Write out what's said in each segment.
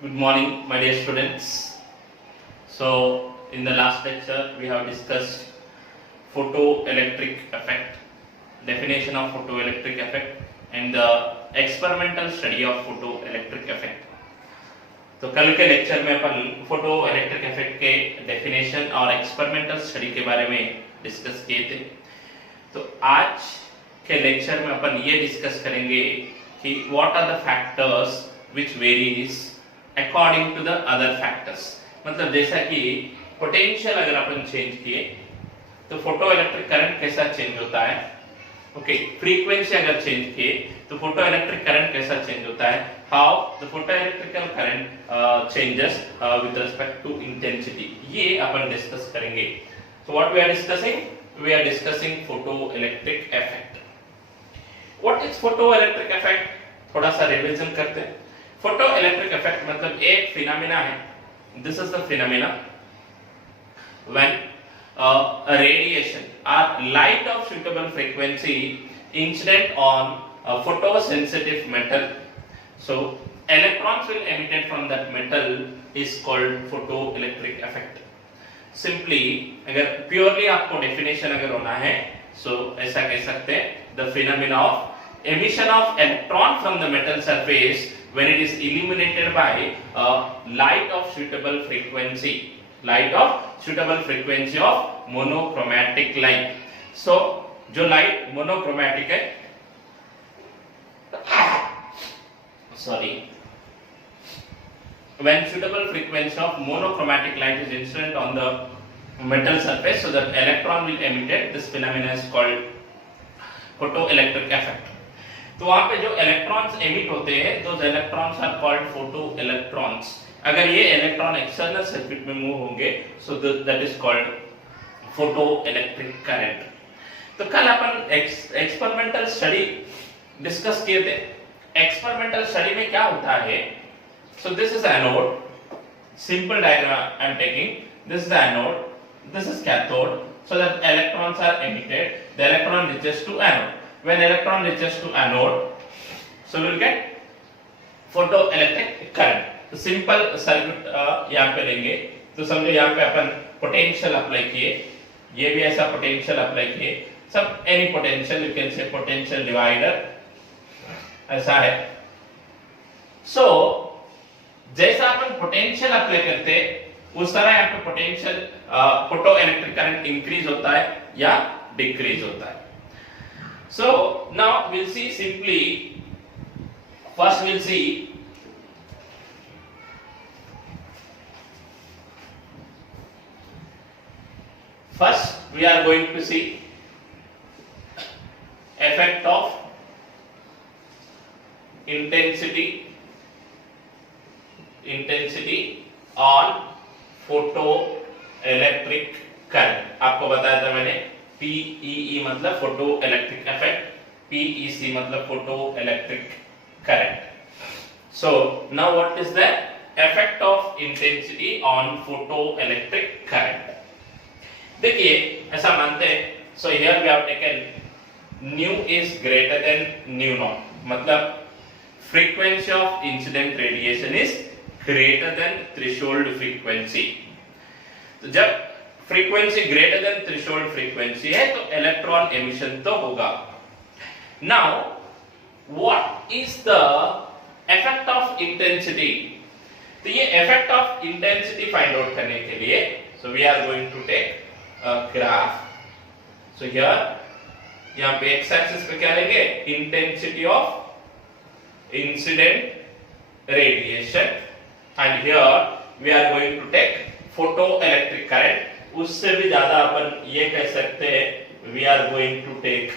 Good morning, my dear students. So, in the last lecture, we have discussed photoelectric effect, definition of photoelectric effect, and the experimental study of photoelectric effect. तो कल के lecture में अपन photo electric effect के definition और experimental study के बारे में discuss किए थे। तो आज के लेक्चर में अपन ये डिस्कस करेंगे कि what are the factors which varies according to the other factors. मतलब जैसा कि पोटेंशियल अगर अपन चेंज किए तो फोटो इलेक्ट्रिक करंट कैसा चेंज होता है, ओके, फ्रीक्वेंसी अगर चेंज किए तो फोटो इलेक्ट्रिक करंट कैसा चेंज होता है, how the photo electrical current changes with respect to intensity, ये अपन डिस्कस करेंगे। So what we are discussing, we are discussing photo electric effect. What is photo electric effect, थोड़ा सा revision करते हैं। फोटो इलेक्ट्रिक इफेक्ट मतलब एक phenomena है, this is the phenomena when a radiation or light of suitable frequency incident on a photosensitive metal. So electrons will emitted from that metal is called photoelectric effect. Simply अगर purely आपको definition अगर होना है, so ऐसा कह सकते हैं the phenomena of emission of electron from the metal surface when it is illuminated by a light of suitable frequency. Light of suitable frequency of monochromatic light. So जो light monochromatic है, sorry, when suitable frequency of monochromatic light is incident on the metal surface, so that electron will emitted. This phenomenon is called photoelectric effect. तो वहाँ पे जो electrons emit होते हैं, those electrons are called photoelectrons. अगर ये electron external circuit में move होंगे, so that is called photo electric current. तो कल अपन एक्सपेरिमेंटल स्टडी डिस्कस किए थे। एक्सपेरिमेंटल स्टडी में क्या होता है, so this is anode, simple diagram I am taking, this is anode, this is cathode, so that electrons are emitted, the electron reaches to anode, when electron reaches to anode, so will get photo electric current. तो simple circuit यहाँ पे लेंगे, तो समझो यहाँ पे अपन potential apply किए, ये भी ऐसा पोटेंशियल अप्लाई किए, सब एनी पोटेंशियल, यू कैन से पोटेंशियल डिवाइडर ऐसा है। सो जैसा अपन पोटेंशियल अप्लाई करते उस तरह यहाँ पे potential photo electric current increase होता है या डिक्रीज होता है। So now will see simply, first will see first we are going to see effect of intensity on photoelectric current। आपको बताया था मैंने PEE मतलब फोटो इलेक्ट्रिक इफेक्ट, PEC मतलब photo electric current. So now what is the effect of intensity on photoelectric current? देखिए ऐसा मानते हैं, so here we have taken nu is greater than nu not, मतलब frequency of incident radiation is greater than threshold frequency. तो जब frequency greater than threshold frequency है तो electron emission तो होगा। Now what is the effect of intensity, तो ये effect of intensity find out करने के लिए, so we are going to take graph. So here यहाँ पे एक्स एक्सिस पे क्या लेंगे, intensity of incident radiation, and here we are going to take photo electric current. उससे भी ज्यादा अपन ये कह सकते हैं, we are going to take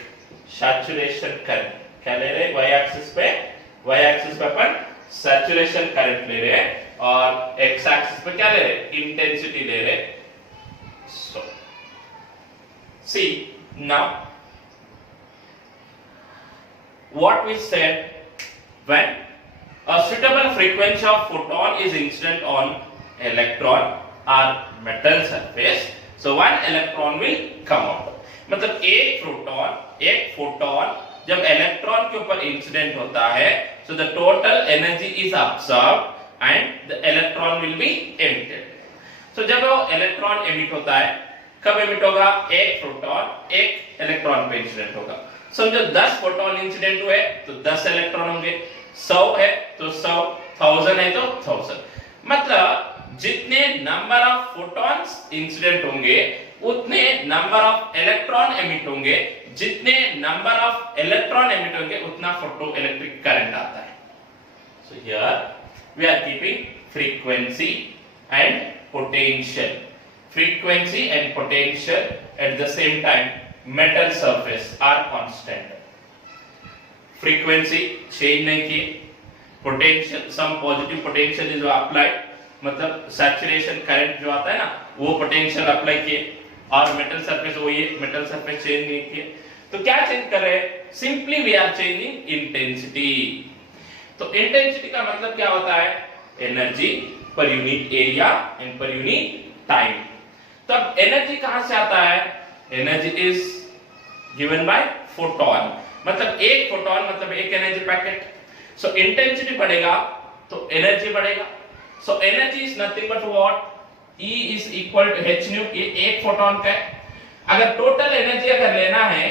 saturation current. क्या ले रहे हैं, वाई एक्सिस पे अपन सैचुरेशन करंट ले रहे हैं, और एक्स एक्सिस पे क्या ले रहे हैं, इंटेंसिटी ले रहे हैं। So see now what we said, when a suitable frequency of photon is incident on electron or metal surface, so one electron will come out। मतलब एक फोटोन जब इलेक्ट्रॉन के ऊपर इंसिडेंट होता है, so the total energy is absorbed and the electron will be emitted. So जब वो electron emit होता है, कब एमिट होगा? एक प्रोटॉन एक इलेक्ट्रॉन पे इंसिडेंट होगा. समझो 10 प्रोटॉन इंसिडेंट हुए तो 10 इलेक्ट्रॉन होंगे, 100 है तो 100, 1000 है तो 1000. मतलब जितने नंबर ऑफ फोटॉन्स इंसिडेंट होंगे उतने नंबर ऑफ इलेक्ट्रॉन एमिट होंगे, जितने नंबर ऑफ इलेक्ट्रॉन एमिट होंगे उतना फोटो इलेक्ट्रिक करंट आता है. So here we are keeping frequency and potential. Frequency and potential at the same time metal surface are constant. Frequency change नहीं की, potential some positive potential is applied, मतलब saturation current जो आता है ना वो potential apply किए, और metal surface वो ये metal surface change नहीं किए. तो क्या change कर रहे हैं? Simply we are changing intensity. तो intensity का मतलब क्या होता है? Energy per unit area and per unit time. तो अब एनर्जी कहां से आता है? Energy is given by photon, मतलब एक फोटोन मतलब एक एनर्जी पैकेट. सो इंटेंसिटी बढ़ेगा तो एनर्जी बढ़ेगा. So energy is nothing but what? E is equal to h nu. ये एक फोटोन का है. अगर टोटल एनर्जी अगर लेना है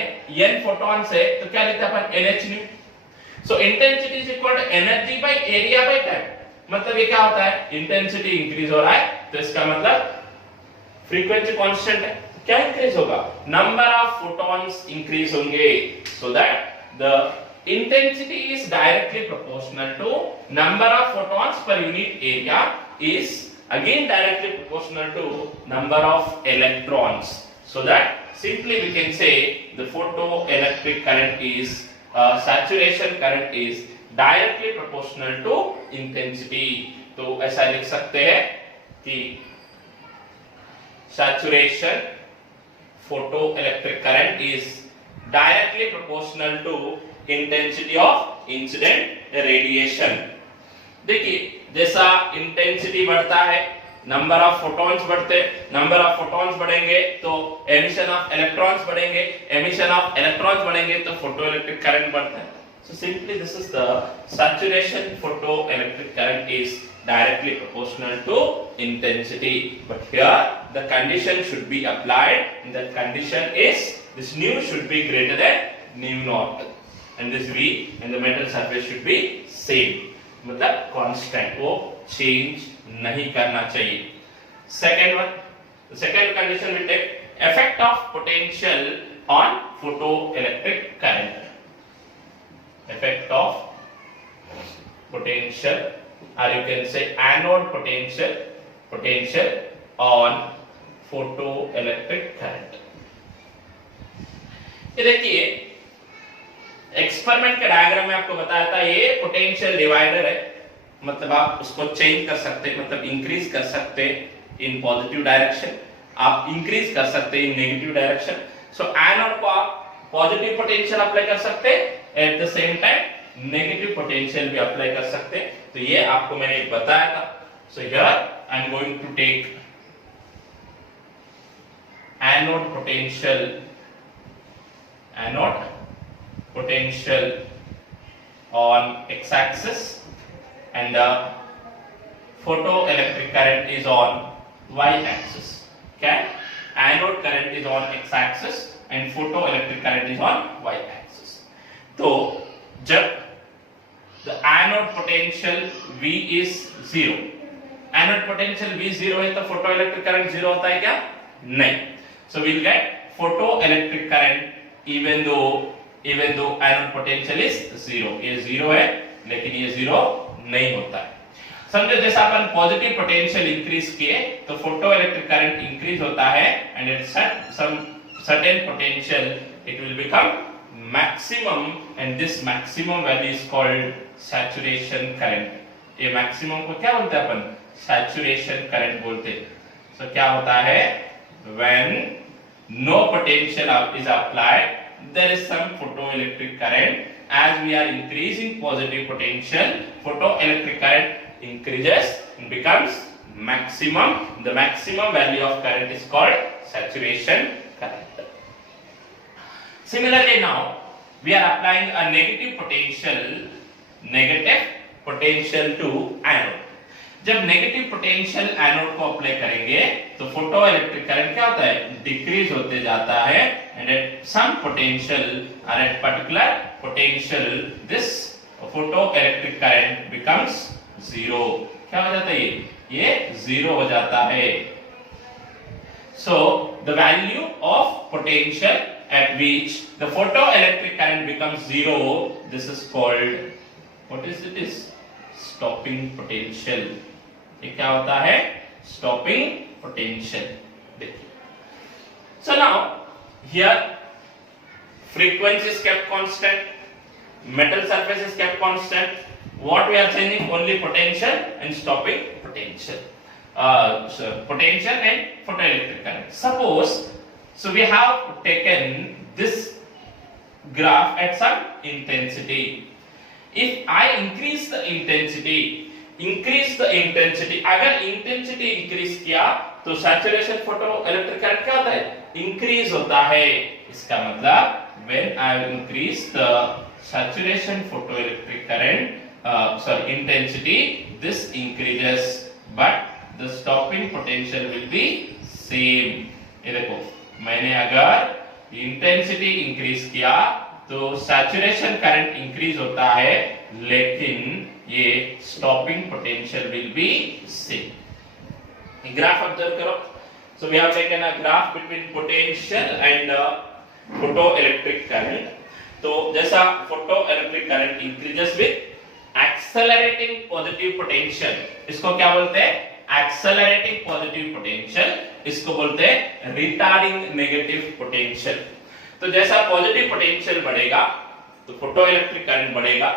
n फोटोन से तो क्या लेते हैं अपन? nh nu. So intensity is equal to energy by area by time. मतलब ये क्या होता है? इंटेंसिटी इंक्रीज हो रहा है तो इसका मतलब फ्रीक्वेंसी कांस्टेंट है. क्या इंक्रीज होगा? नंबर ऑफ फोटॉन्स इंक्रीज होंगे. So that the intensity is directly proportional to number of photons per unit area is again directly proportional to number of electrons. So that simply we can say the photoelectric current is saturation current is directly proportional to intensity. तो ऐसा लिख सकते हैं कि saturation photoelectric current is directly proportional to intensity of incident radiation. देखिए जैसा intensity बढ़ता है नंबर ऑफ फोटॉन्स बढ़ते, नंबर ऑफ फोटॉन्स बढ़ेंगे तो एमिशन ऑफ इलेक्ट्रॉन्स बढ़ेंगे, एमिशन ऑफ इलेक्ट्रॉन्स बढ़ेंगे तो फोटोइलेक्ट्रिक करंट बढ़ता है. So simply this is the saturation photoelectric current is directly proportional to intensity. But here the condition should be applied, and that condition is this nu should be greater than nu naught, and this V and the metal surface should be same, मतलब constant, वो change नहीं करना चाहिए. Second one, the second condition we take effect of potential on photoelectric current. Effect of potential, or you can say anode potential on photoelectric current. ये देखिए experiment के diagram में आपको बताया था ये पोटेंशियल डिवाइडर है, मतलब आप उसको चेंज कर सकते, मतलब इंक्रीज कर सकते इन पॉजिटिव डायरेक्शन, आप इंक्रीज कर सकते in negative direction. So anode को आप पॉजिटिव पोटेंशियल अप्लाई कर सकते, at the same time negative potential भी अप्लाई कर सकते. तो ये आपको मैंने बताया था. So here I am going to take anode potential on x axis and the photoelectric current is on y axis. Okay, anode current is on x axis and photoelectric current is on y axis. तो जब the anode potential V is 0, anode potential V 0 है तो photoelectric current 0 होता है क्या? नहीं. So we'll get photoelectric current even though anode potential is 0. ये 0 है लेकिन ये 0 नहीं होता है. समझो जैसा अपन पॉजिटिव पोटेंशियल इंक्रीज किए तो फोटोइलेक्ट्रिक करंट इंक्रीज होता है and at some certain potential it will become maximum and this maximum value is called saturation current. ये मैक्सिमम को क्या बोलते हैं अपन? सैचुरेशन करंट बोलते हैं. सो क्या होता है? When no potential is applied there is some photoelectric current. As we are increasing positive potential, photoelectric current increases and becomes maximum. The maximum value of current is called saturation current. Similarly, now we are applying a negative potential to anode. जब negative potential anode को apply करेंगे तो photo electric current क्या होता है, decrease होते जाता है, एंड एट सम पोटेंशियल और at particular potential this photo electric current becomes zero. क्या हो जाता है, ये जीरो हो जाता है। So the value of potential at which the photoelectric current becomes zero, this is called, what is it is, stopping potential। ये क्या होता है, stopping potential। देखिए, so now here frequency is kept constant, metal surface is kept constant, what we are changing, only potential and stopping potential, potential and photoelectric current। Suppose, so we have taken this graph at some intensity, if I increase the intensity, अगर intensity increase किया तो saturation photoelectric current क्या होता है, increase होता है। इसका मतलब when I increase the saturation photoelectric current, intensity, this increases, but the stopping potential will be same। ये देखो, मैंने अगर इंटेंसिटी इंक्रीज किया तो सैचुरेशन करंट इंक्रीज होता है, लेकिन ये stopping potential will be same. Graph observe करो। So we have taken a graph between potential and photo electric current. तो जैसा photo electric current increases with accelerating positive potential, इसको क्या बोलते हैं, एक्सेलरेटिंग पॉजिटिव पोटेंशियल, इसको बोलते हैं रिटार्डिंग नेगेटिव पोटेंशियल। तो जैसा पॉजिटिव पोटेंशियल बढ़ेगा तो फोटो इलेक्ट्रिक करंट बढ़ेगा,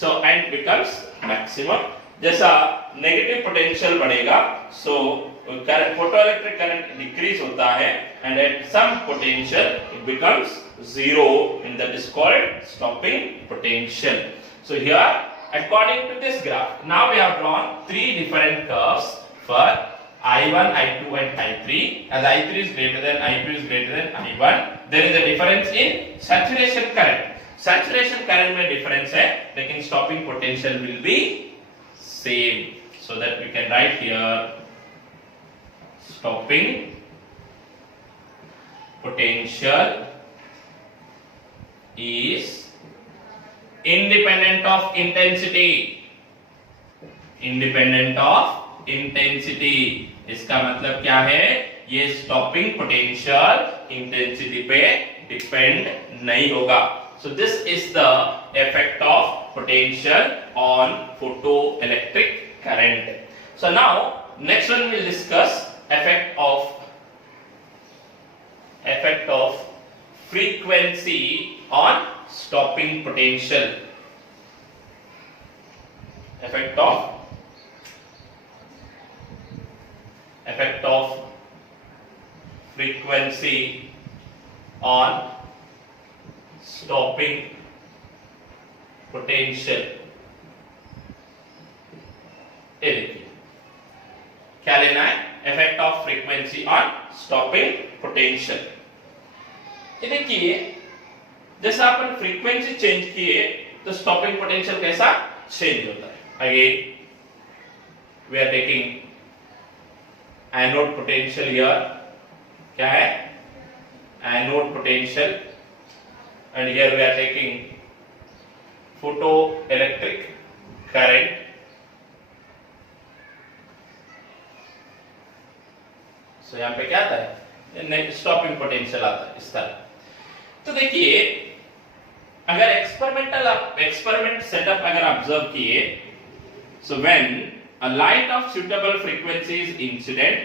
सो एंड बिकम्स मैक्सिमम। जैसा नेगेटिव पोटेंशियल बढ़ेगा so photo electric current decrease होता है, and at some potential it becomes zero, and that is called stopping potential. So here according to this graph, now we have drawn three different curves for I1, I2 and I3. As I3 is greater than I2 is greater than I1, there is a difference in saturation current। saturation current में difference है, लेकिन stopping potential will be same, so that we can write here stopping potential is independent of intensity, independent of intensity। इसका मतलब क्या है, ये stopping potential intensity पे depend नहीं होगा। सो this is the effect of potential on photoelectric current। So now next one will discuss effect of frequency on stopping potential। effect of frequency on stopping potential। ये देखिए क्या लेना है, effect of frequency on stopping potential। ये देखिए जैसा अपन frequency change किए तो स्टॉपिंग पोटेंशियल कैसा चेंज होता है। Again we are taking anode potential, here क्या है, anode potential, and here we are taking photo electric current. So यहां पे क्या आता है, स्टॉपिंग पोटेंशियल आता है इस तरह। तो देखिए अगर एक्सपेरिमेंट सेटअप अगर ऑब्जर्व किए, so when a light of suitable frequency is incident,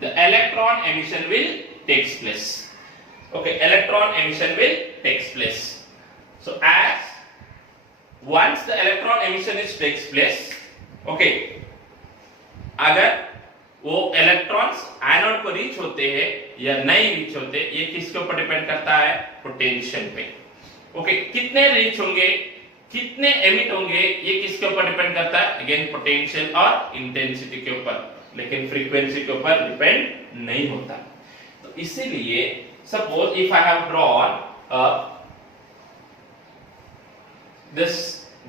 the electron emission will takes place। okay, electron emission will takes place। so as once the electron emission is takes place, okay, अगर वो electrons anode को reach होते हैं या नहीं reach होते, ये किसके ऊपर डिपेंड करता है, पोटेंशियल पे। ओके, कितने रीच होंगे, कितने एमिट होंगे, ये किसके ऊपर डिपेंड करता है, अगेन पोटेंशियल और इंटेंसिटी के ऊपर, लेकिन फ्रीक्वेंसी के ऊपर डिपेंड नहीं होता। तो इसीलिए suppose if I have drawn this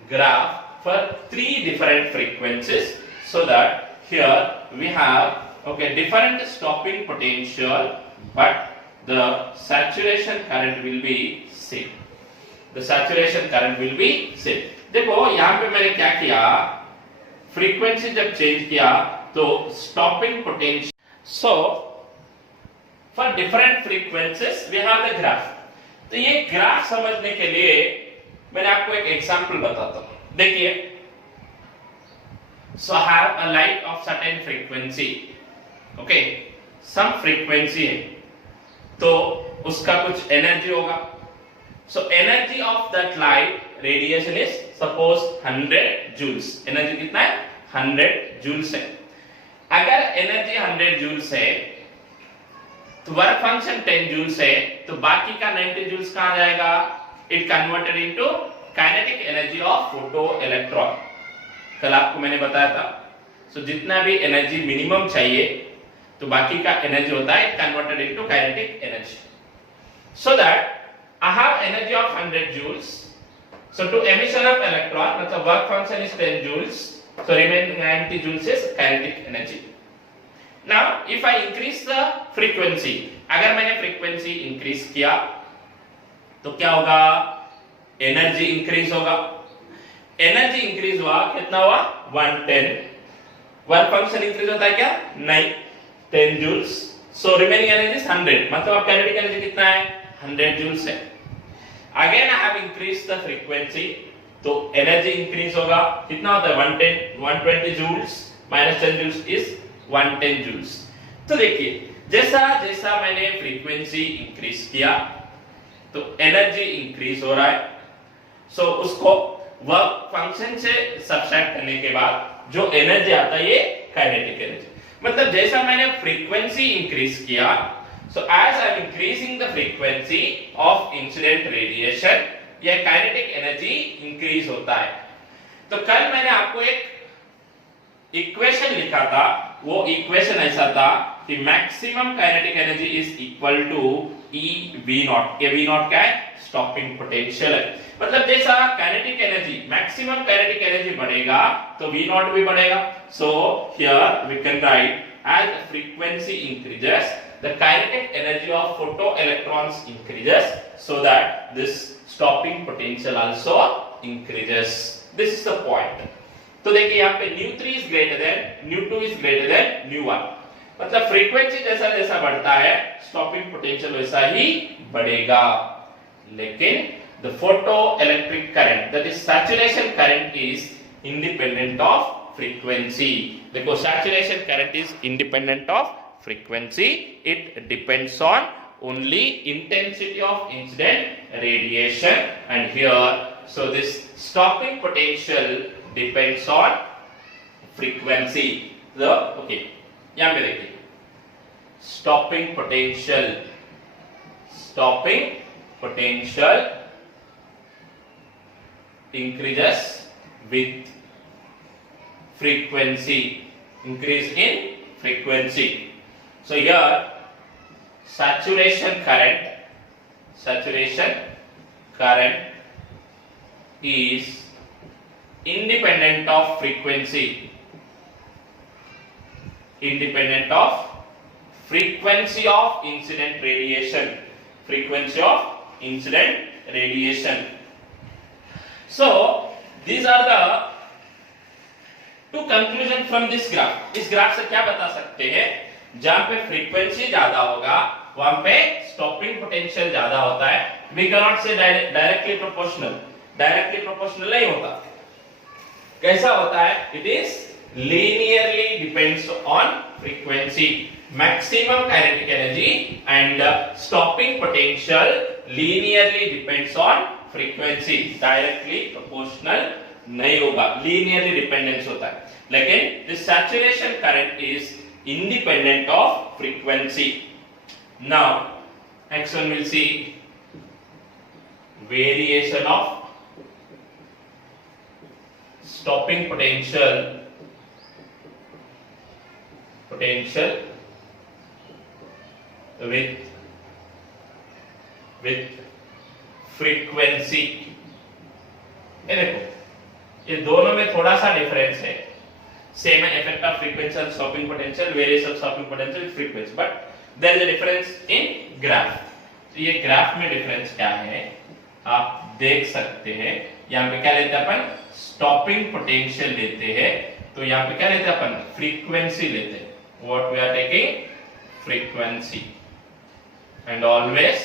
graph for three different frequencies, So that here we have different stopping potential, but the saturation current will be same. The saturation current will be same. देखो यहाँ पे मैंने क्या किया, frequency जब change किया तो stopping potential. So for different frequencies we have the graph. तो ये ग्राफ समझने के लिए मैंने आपको एक एग्जांपल बताता हूं. देखिए, so I have a light of certain frequency. Okay, some frequency है तो उसका कुछ एनर्जी होगा. So energy of that light radiation is suppose 100 joules. Energy कितना है? 100 जूल्स है. अगर एनर्जी 100 जूल्स है तो वर्क फंक्शन 10 जूल्स है, तो बाकी का 90 जूल्स कहां जाएगा? It converted into kinetic energy of photo electron. कल आपको मैंने बताया था. सो जितना भी एनर्जी मिनिमम चाहिए तो बाकी का एनर्जी होता है it converted into kinetic energy. So that I have energy of 100 joules. So to emission of electron, the work function is 10 joules. So remaining 90 joules is kinetic energy. Now, if I increase the frequency, अगर मैंने frequency increase किया, तो क्या होगा? Energy increase होगा. Energy increase हुआ, कितना हुआ? 110. Work function increase होता है क्या? नहीं, 10 joules. So remaining energy is 100. मतलब आप kinetic energy कितना है? 100 joules है. Again I have increased the frequency, तो energy increase होगा. कितना होता है? 110. 120 joules minus 10 joules is 110 joules. तो देखिए, जैसा जैसा मैंने frequency increase किया तो energy increase हो रहा है. So उसको work function से subtract करने के बाद जो energy आता है ये kinetic energy. मतलब जैसा मैंने frequency increase किया, so as I am increasing the frequency of incident radiation, यह kinetic energy increase होता है. तो कल मैंने आपको एक इक्वेशन लिखा था, वो इक्वेशन ऐसा था कि maximum kinetic energy is equal to E V naught. ये V नॉट क्या है? स्टॉपिंग पोटेंशियल है. मतलब जैसा kinetic energy, maximum kinetic energy बढ़ेगा तो V नॉट भी बढ़ेगा. So here we can write as the frequency increases, the kinetic energy of photoelectrons increases, so that this stopping potential also increases. This is the point. तो देखिए यहाँ पे nu3 is greater than, nu2 is greater than nu1. मतलब frequency जैसा जैसा बढ़ता है stopping potential वैसा ही बढ़ेगा. लेकिन the photoelectric current, that is saturation current, is independent of frequency. देखो, saturation current is independent of frequency. It depends on only intensity of incident radiation. And here, so this stopping potential depends on frequency. So, okay, यहाँ पे देखिए, stopping potential increases with frequency, increase in frequency. So here saturation current is independent of frequency, independent of frequency of incident radiation, frequency of incident radiation. So these are the two conclusion from this graph. इस graph से क्या बता सकते हैं? जहां पे frequency ज्यादा होगा वहां पे स्टॉपिंग पोटेंशियल ज्यादा होता है. वी कैन नॉट से डायरेक्टली प्रोपोर्शनल. डायरेक्टली प्रोपोर्शनल नहीं होता. कैसा होता है? It is linearly depends on frequency. Maximum kinetic energy and stopping potential linearly depends on frequency. Directly proportional नहीं होगा, लीनियरली डिपेंडेंस होता है. लेकिन this saturation current is independent of frequency. Now next one will see variation of stopping potential with frequency. ये देखो, ये दोनों में थोड़ा सा डिफरेंस है. same effect of frequency on stopping potential, variation of stopping potential with frequency, but there is a difference in graph. तो ये ग्राफ में डिफरेंस क्या है आप देख सकते हैं. यहाँ पे क्या लेते हैं अपन, स्टॉपिंग पोटेंशियल लेते हैं, तो यहाँ पे क्या लेते हैं अपन, फ्रीक्वेंसी लेते हैं. What we are taking, frequency, and always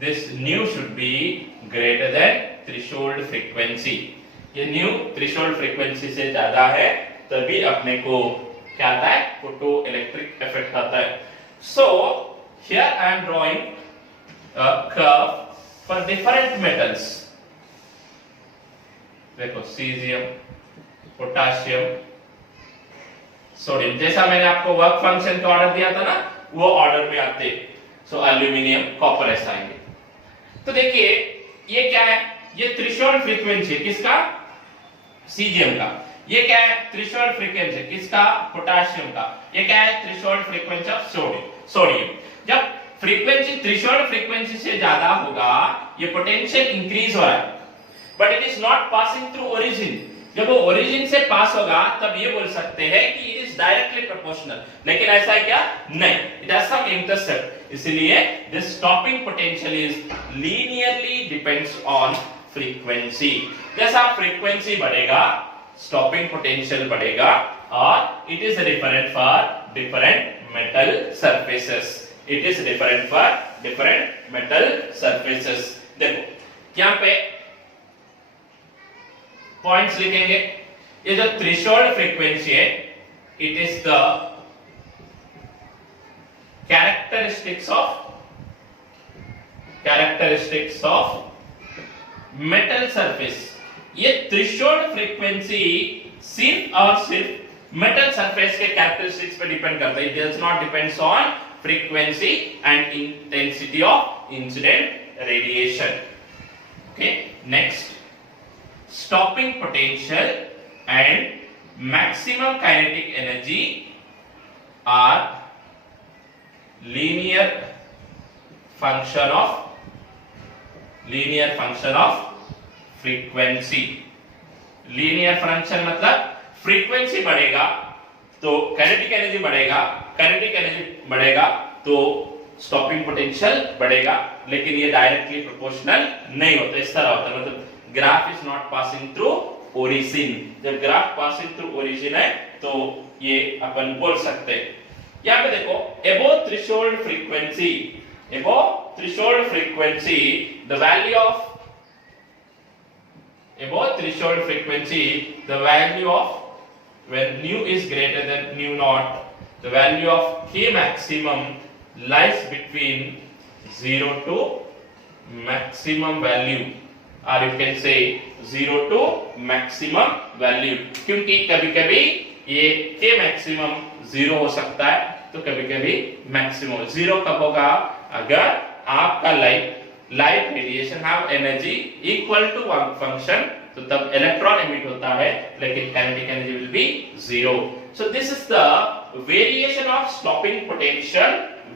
this nu should be greater than threshold frequency. ये न्यू थ्रेशोल्ड फ्रीक्वेंसी से ज्यादा है तभी अपने को क्या आता है, फोटो इलेक्ट्रिक इफेक्ट आता है. सो here I M drawing a curve for different metals. देखो सीजियम, पोटेशियम, सोडियम, जैसा मैंने आपको वर्क फंक्शन का ऑर्डर दिया था ना, वो ऑर्डर में आते. सो एल्यूमिनियम, कॉपर ऐसा आएंगे. तो देखिए ये क्या है, ये थ्रेशोल्ड फ्रीक्वेंसी है किसका, सीजियम का. ये क्या है, थ्रेशोल्ड फ्रीक्वेंसी किसका, पोटेशियम का. ये क्या है, थ्रेशोल्ड फ्रीक्वेंसी ऑफ सोडियम. जब फ्रीक्वेंसी थ्रेशोल्ड फ्रीक्वेंसी से ज्यादा होगा, ये पोटेंशियल इंक्रीज हो रहा है, but it is not passing through origin. जब वो ओरिजिन से पास होगा तब ये बोल सकते हैं कि इट इज डायरेक्टली प्रोपोर्शनल. लेकिन ऐसा है क्या, नहीं, इट हैज सम इंटरसेप्ट. इसलिए this stopping potential is linearly depends on frequency. जैसा फ्रीक्वेंसी बढ़ेगा स्टॉपिंग पोटेंशियल बढ़ेगा, और it is different for different metal surfaces. It is different for different metal surfaces. देखो यहाँ पे पॉइंट्स लिखेंगे. ये जो थ्रेशोल्ड फ्रीक्वेंसी है, it is the characteristics of metal surface. ये थ्रेशोल्ड फ्रीक्वेंसी सिर्फ और सिर्फ मेटल सरफेस के कैरेक्टरिस्टिक्स पे डिपेंड करता है. It does not depends on frequency and intensity of incident radiation. Okay, next, stopping potential and maximum kinetic energy are linear function of frequency. linear function मतलब frequency बढ़ेगा तो kinetic energy बढ़ेगा, kinetic energy बढ़ेगा तो stopping potential बढ़ेगा, लेकिन ये directly proportional नहीं होता. इस तरह होता है, मतलब graph is not passing through origin. जब ग्राफ पासिंग थ्रू ओरिजिन है तो ये अपन बोल सकते हैं. यहाँ पे देखो, above threshold frequency the value of when nu is greater than nu naught, the value of K maximum lies between 0 to maximum value, or you can say 0 to maximum value. क्योंकि कभी-कभी ये K maximum 0 हो सकता है, तो कभी-कभी maximum 0 कब होगा, अगर आपका light radiation have energy equal to one function, तो तब इलेक्ट्रॉन एमिट होता है, लेकिन kinetic energy will be 0. So this is the variation of stopping potential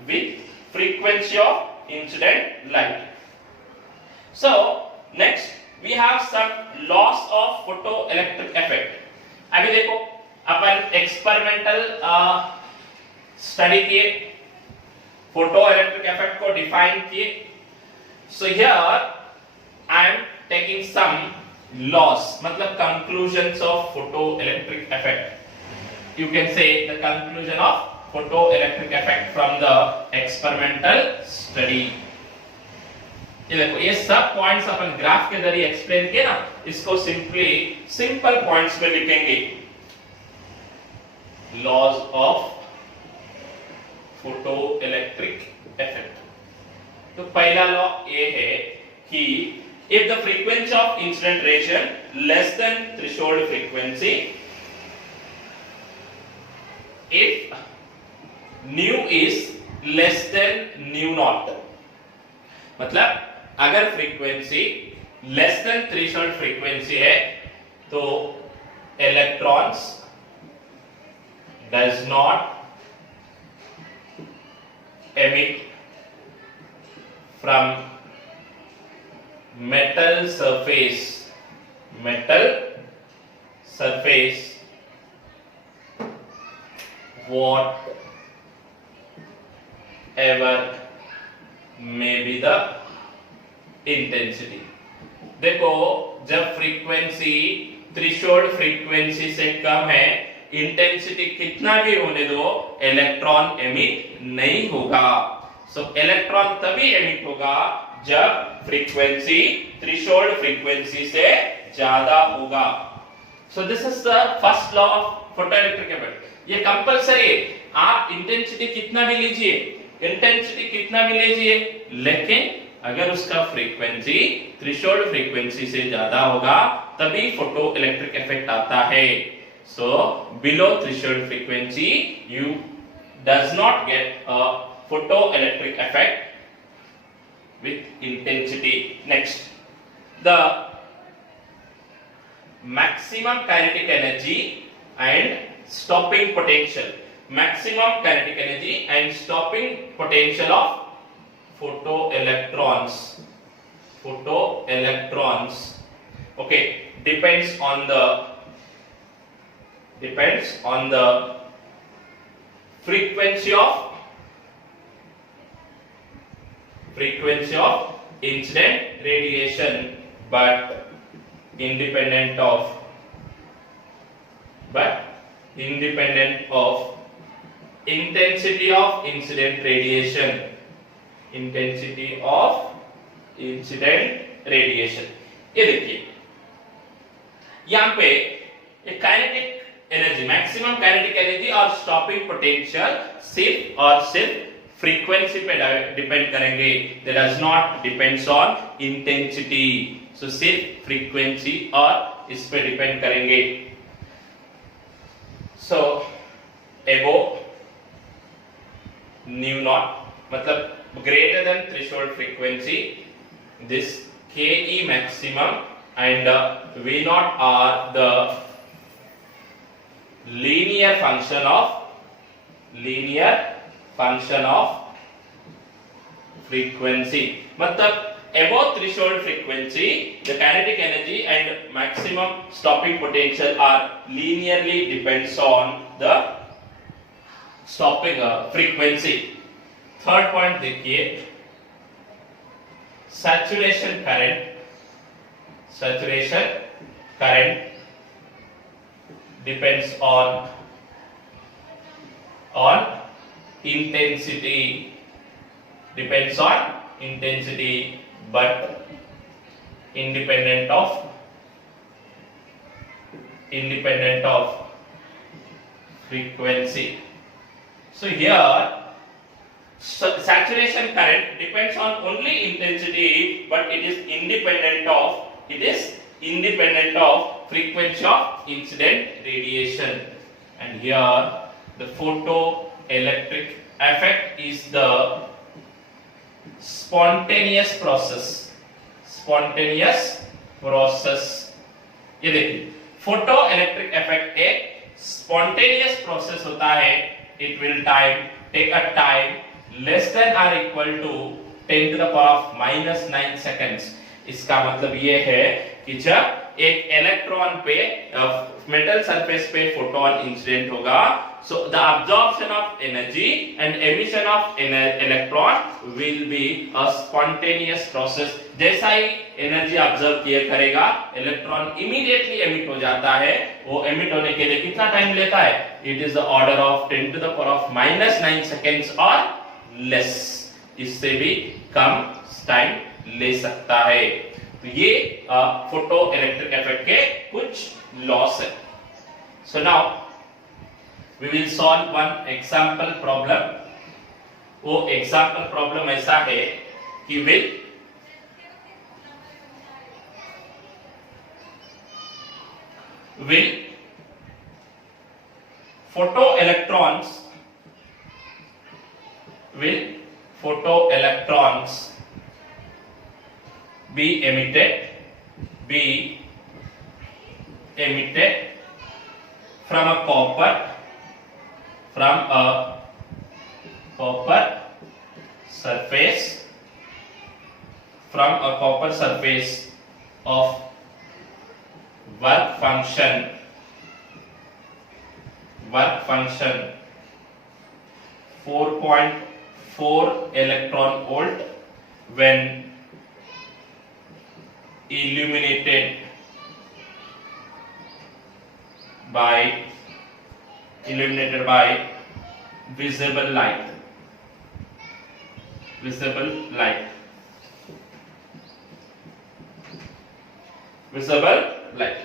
with frequency of incident light. So next we have some laws of photoelectric effect. अभी देखो अपन experimental study किए, photoelectric effect को define किए. So here I am taking some laws, मतलब conclusions of photoelectric effect. You can say the conclusion of photoelectric effect from the experimental study. ये देखो, ये सब पॉइंट्स अपन ग्राफ के जरिए एक्सप्लेन किए ना, इसको सिंपल पॉइंट्स में लिखेंगे. Laws of photoelectric effect. तो पहला लॉ ये है कि if the frequency of incident radiation less than threshold frequency, if nu is less than nu naught, मतलब अगर frequency less than threshold frequency है तो electrons does not emit from metal surface whatever may be the intensity. देखो जब frequency threshold frequency से कम है, intensity कितना भी होने दो, इलेक्ट्रॉन एमिट नहीं होगा. सो इलेक्ट्रॉन तभी एमिट होगा जब फ्रीक्वेंसी थ्रेशोल्ड फ्रीक्वेंसी से ज्यादा होगा. सो this is the first law of photoelectric effect. ये कंपलसरी है. आप इंटेंसिटी कितना भी लीजिए, लेकिन अगर उसका फ्रीक्वेंसी थ्रेशोल्ड फ्रीक्वेंसी से ज्यादा होगा तभी फोटो इलेक्ट्रिक इफेक्ट आता है. So below threshold frequency you does not get a photo electric effect with intensity. Next, the maximum kinetic energy and stopping potential. Maximum kinetic energy and stopping potential of photoelectrons. Okay, depends on the frequency of incident radiation, but independent of intensity of incident radiation. ये देखिए यहाँ पे kinetic energy, maximum kinetic energy और stopping potential सिर्फ frequency पे depend करेंगे. They does not depends on intensity. So सिर्फ frequency और इस पे डिपेंड करेंगे. So above nu naught, मतलब greater than threshold frequency, this Ke maximum and V naught are the linear function of frequency. मतलब above threshold frequency, the kinetic energy and maximum stopping potential are linearly depends on the stopping frequency. Third point देखिए, saturation current depends on intensity, but independent of frequency. So here saturation current depends on only intensity, but it is independent of frequency of incident radiation. And here the photoelectric effect is the spontaneous process. ये देखिए, photo electric effect एक spontaneous process होता है. It will take a time less than or equal to 10 to the power of -9 seconds. इसका मतलब ये है कि जब एक इलेक्ट्रॉन पे मेटल सरफेस पे फोटोन इंसिडेंट होगा, so the absorption of energy and emission of electron will be a spontaneous process. जैसा ही एनर्जी ऑब्जर्व किया करेगा, इलेक्ट्रॉन इमीडिएटली एमिट हो जाता है. वो एमिट होने के लिए कितना टाइम लेता है? It is the order of 10 to the power of -9 seconds और लेस. इससे भी कम टाइम ले सकता है. तो ये फोटो इलेक्ट्रिक इफेक्ट के कुछ लॉस है. So now we will solve one example problem. वो example problem ऐसा है कि will photoelectrons be emitted from a copper surface of work function 4.4 electron volt when illuminated by visible light. Visible light.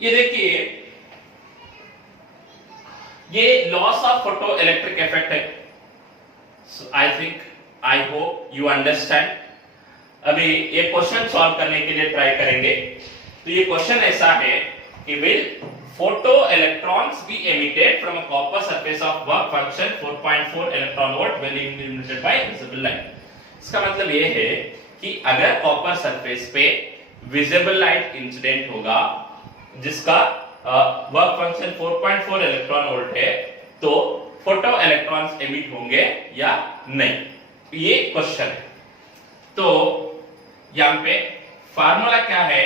ये देखिए, ये loss of photo electric effect है. सो I hope you understand. अभी ये question solve करने के लिए try करेंगे. तो ये क्वेश्चन ऐसा है कि will photo electrons be emitted from a copper surface of work function 4.4 electron volt when illuminated by visible light. इसका मतलब ये है कि अगर कॉपर सरफेस पे विजिबल लाइट इंसिडेंट होगा जिसका वर्क फंक्शन 4.4 इलेक्ट्रॉन वोल्ट है, तो फोटो इलेक्ट्रॉन्स एमिट होंगे या नहीं, ये क्वेश्चन है. तो यहां पे फार्मूला क्या है?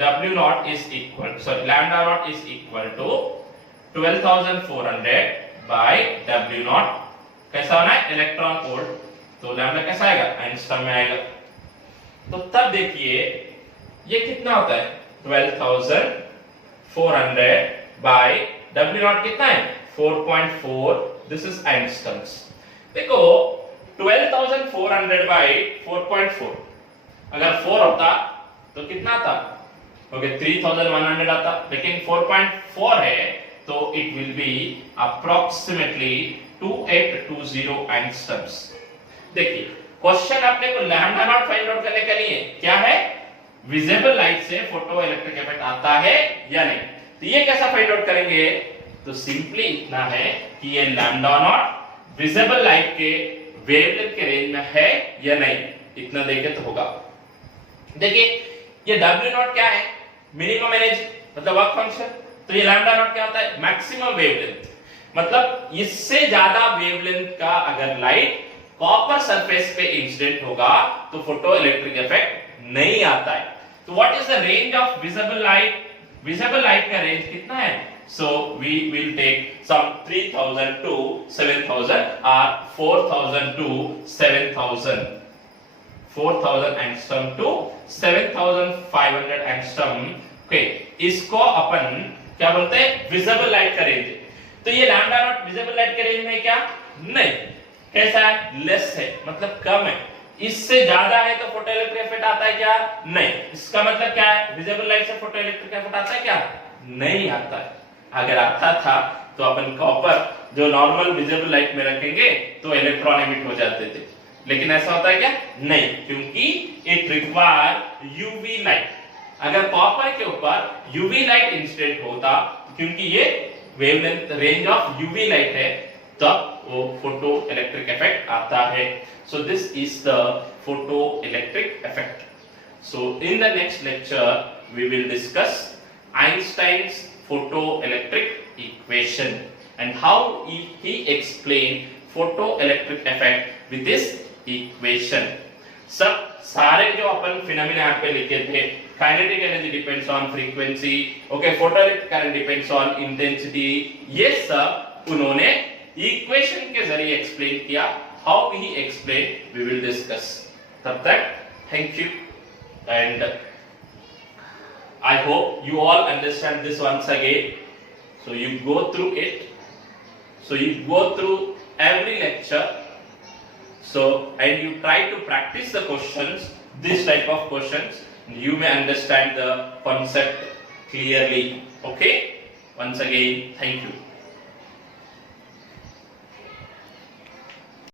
W naught is equal, sorry, lambda naught is equal to 12,400 by W naught. कैसा होना है? Electron volt. तो लैम्डा कैसा आएगा? आइंस्टाइन में आएगा. तो तब देखिए ये कितना होता है? 12,400 by W naught कितना है? 4.4. This is Einstein. देखो 12,400 by 4.4, अगर 4 होता तो कितना आता? ओके 3,100 आता. लेकिन 4.4 है तो इट विल बी अप्रोक्सीमेटली 2820 एंगस्ट्रम्स. देखिए क्वेश्चन अपने को लैम्डा नॉट फाइंड आउट करने का नहीं है. क्या है? विजिबल लाइट से फोटो इलेक्ट्रिक इफेक्ट आता है या नहीं. तो ये कैसा फाइंड आउट करेंगे? तो सिंपली इतना है कि ये लैम्डा नॉट विजिबल लाइट के वेवलेंथ के रेंज में है या नहीं, इतना देखे तो होगा. देखिए ये W नॉट क्या है? मिनिमम एनर्जी मतलब वर्क फंक्शन. तो ये लैम्डा नॉट क्या होता है? Maximum wavelength. मतलब इससे ज्यादा वेवलेंथ का अगर लाइट कॉपर सरफेस पे इंसिडेंट होगा तो फोटो इलेक्ट्रिक इफेक्ट नहीं आता है. तो what is the range of visible light? Visible light का रेंज कितना है? So we will take some 3,000 to 7,000 or 4,000 to 7,000. 4,000 angstrom to 7,500 angstrom. Okay, इसको अपन क्या बोलते हैं? विजिबल लाइट का रेंज. तो ये लैम्डा नॉट विजिबल लाइट के रेंज में क्या? नहीं. कैसा है? लेस है, मतलब कम है. इससे ज्यादा है तो फोटो इलेक्ट्रिक इफेक्ट आता है क्या? नहीं. इसका मतलब क्या है? विजिबल लाइट से फोटो इलेक्ट्रिक इफेक्ट आता है क्या? नहीं आता है. अगर आता था तो अपन कॉपर जो नॉर्मल विजिबल लाइट में रखेंगे तो इलेक्ट्रॉन एमिट हो जाते थे. लेकिन ऐसा होता है क्या? नहीं, क्योंकि इट रिक्वायर यूवी लाइट. अगर कॉपर के ऊपर यूवी लाइट इंसिडेंट होता, क्योंकि ये wavelength range of UV light है, तब वो फोटो इलेक्ट्रिक इफेक्ट आता है. So this is the photo electric effect. So in the next lecture we will discuss Einstein's photoelectric equation and how he explained photoelectric effect with this equation. सब सारे जो अपन phenomena यहाँ पे लिखे थे, kinetic energy depends on frequency, okay, photoelectric current depends on intensity, ये सब उन्होंने इक्वेशन के जरिए एक्सप्लेन किया. How he explain we will discuss. तब तक thank you and I hope you all understand this once again. So you go through it. So you go through every lecture. So and you try to practice the questions, this type of questions. You may understand the concept clearly. Okay? Once again, thank you.